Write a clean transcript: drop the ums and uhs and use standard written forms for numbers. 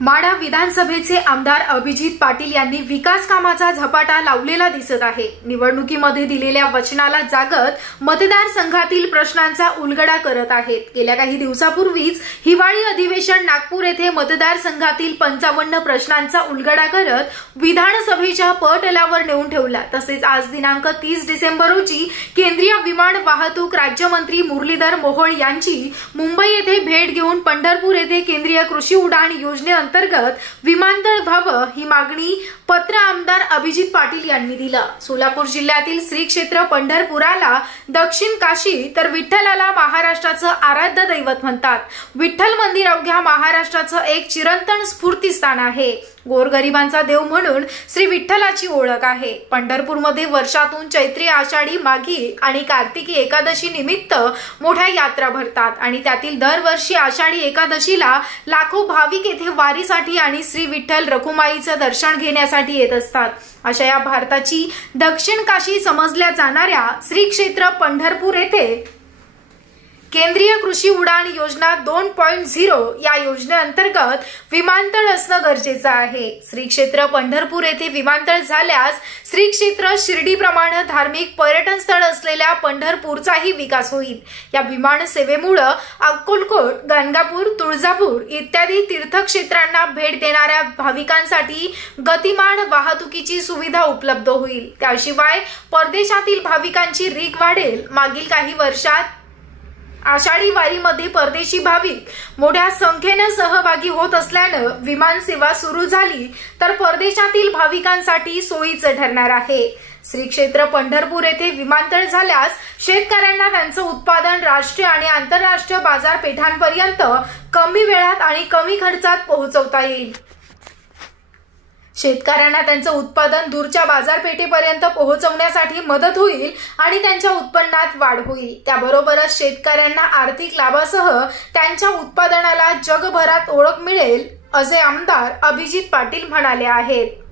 माढा विधानसभेचे आमदार अभिजित पाटील यांनी विकास कामाचा झपाटा लावलेला दिसत आहे। निवडणुकीमध्ये दिलेल्या वचनाला जागत मतदारसंघातील प्रश्नांचा उलगडा करत आहेत। गेल्या काही दिवसापूर्वीच हिवाळी अधिवेशन नागपूर येथे मतदारसंघातील 55 प्रश्नांचा उलगडा करत विधानसभेच्या पटलावर नेऊन ठेवला। तसेच आज दिनांक 30 डिसेंबर रोजी केंद्रीय विमान वाहतूक राज्यमंत्री मुरलीधर मोहोळ यांची मुंबई येथे भेट घेऊन पंढरपूर येथे केंद्रीय कृषी उडाण योजने अंतर्गत विमानतळ व्हावं ही मागणी पत्र आमदार अभिजित पाटील यांनी दिलं। सोलापूर जिल्ह्यातील श्री क्षेत्र पंढरपुराला दक्षिण काशी तर विठ्ठलाला महाराष्ट्राचं आराध्य दैवत म्हणतात। विठ्ठल मंदिर अवघ्या महाराष्ट्राचं एक चिरंतन स्फूर्तीस्थान आहे। गोरगरिबांचा देव म्हणून श्री विठ्ठलाची ओळख आहे। पंढरपूरमध्ये वर्षातून चैत्री, आषाढी, माघी आणि कार्तिकी एकादशी निमित्त मोठ्या यात्रा भरतात आणि त्यातील दरवर्षी आषाढी एकादशीला लाखो भाविक येथे वारीसाठी आणि श्री विठ्ठल रखुमाईचं दर्शन घेण्यासाठी येत असतात। अशा या भारताची दक्षिण काशी समजल्या जाणाऱ्या श्री क्षेत्र पंढरपूर येथे केंद्रीय कृषी उडाण योजना 2.0 या योजनेअंतर्गत विमानतळ असणं गरजेचं आहे। श्री क्षेत्र पंढरपूर येथे विमानतळ झाल्यास श्री क्षेत्र शिर्डीप्रमाणे धार्मिक पर्यटन स्थळ असलेल्या पंढरपूरचाही विकास होईल। या विमान सेवेमुळे अक्कलकोट, गाणगापूर, तुळजापूर इत्यादी तीर्थक्षेत्रांना भेट देणाऱ्या भाविकांसाठी गतिमान वाहतुकीची सुविधा उपलब्ध होईल। त्याशिवाय परदेशातील भाविकांची रीघ वाढेल। मागील काही वर्षात आषाढी वारीमध्ये परदेशी भाविक मोठ्या संख्येने सहभागी होत असल्याने विमान सेवा सुरू झाली तर परदेशातील भाविकांसाठी सोयीचं ठरणार आहे। श्री क्षेत्र पंढरपूर येथे विमानतळ झाल्यास शेतकऱ्यांना त्यांचं उत्पादन राष्ट्रीय आणि आंतरराष्ट्रीय बाजारपेठांपर्यंत कमी वेळात आणि कमी खर्चात पोहोचवता येईल। शेतकऱ्यांना त्यांचं उत्पादन दूरच्या बाजारपेठेपर्यंत पोहोचवण्यासाठी मदत होईल आणि त्यांच्या उत्पन्नात वाढ होईल। त्याबरोबरच शेतकऱ्यांना आर्थिक लाभासह त्यांच्या उत्पादनाला जगभरात ओळख मिळेल, असे आमदार अभिजित पाटील म्हणाले आहेत।